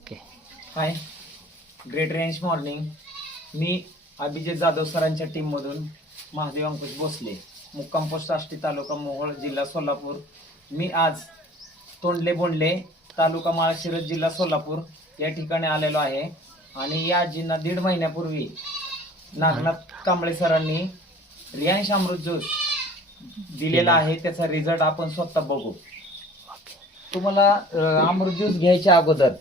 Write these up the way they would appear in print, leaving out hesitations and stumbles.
Okay. हाय, great range morning. मी अभिजित जाधव सरांच्या टीममधून महादेव अंकुश भोसले, मुक्काम पोस्ट आष्टी, तालुका मोहोळ, जिल्हा सोलापूर. मी आज तोंडले बोंडले, तालुका माळशिरस, जिल्हा सोलापूर या ठिकाणी आलेलो आहे. आणि या आजींना 1.5 महिन्यापूर्वी नागनाथ कांबळे सरांनी रियांश अमृत ज्यूस दिलेला आहे. त्याचा रिझल्ट आपण स्वतः बघू. तुम्हाला अमृत ज्यूस घ्यायच्या अगोदर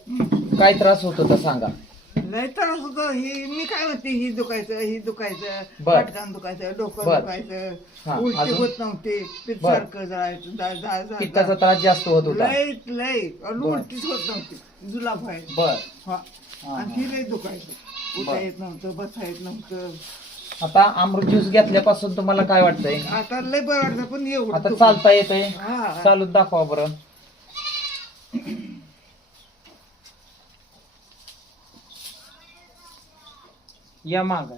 काय त्रास होत होता सांगा? लय त्रास होतो. ही मी काय म्हणते, ही दुखायचं, बर. पाटकान दुखायचं, डोकं बर. दुखायचं, हा, उलटी अजून? होत नव्हती, पीठ बर. सारखं जायचं, पित्ताचा त्रास जास्त होत होता. लय आणि बर. उलटीच होत नव्हती, जुलाब व्हायचं. बर. हा. हा, आणि हा. ही लय दुखायचं, उठा बर. येत नव्हतं, बसा येत नव्हतं. आता अमृत ज्यूस घेतल्यापासून तुम्हाला काय वाटतंय? आता लय बरं वाटतं, पण एवढं आता दुखत. चालता येतंय? हा. चालून दाखवा बरं. या माग.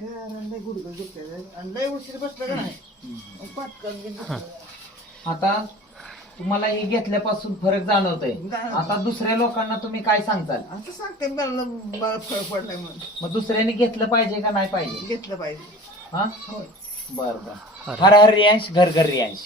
लय गुडघं दुखतात आणि लय उशीर बसलं का नाही, मग पाटकान बी दुखतं. आता तुम्हाला हे घेतल्यापासून फरक जाणवतोय. जाणवतोय. आता दुसऱ्या लोकांना तुम्ही काय सांगताल? असं सांगते मला फरक पडलाय म्हणून. मग दुसऱ्यांनी घेतलं पाहिजे का नाही पाहिजे? घेतलं पाहिजे. हा, होय. बर बर. हर हर रियांश, घर घर रियांश.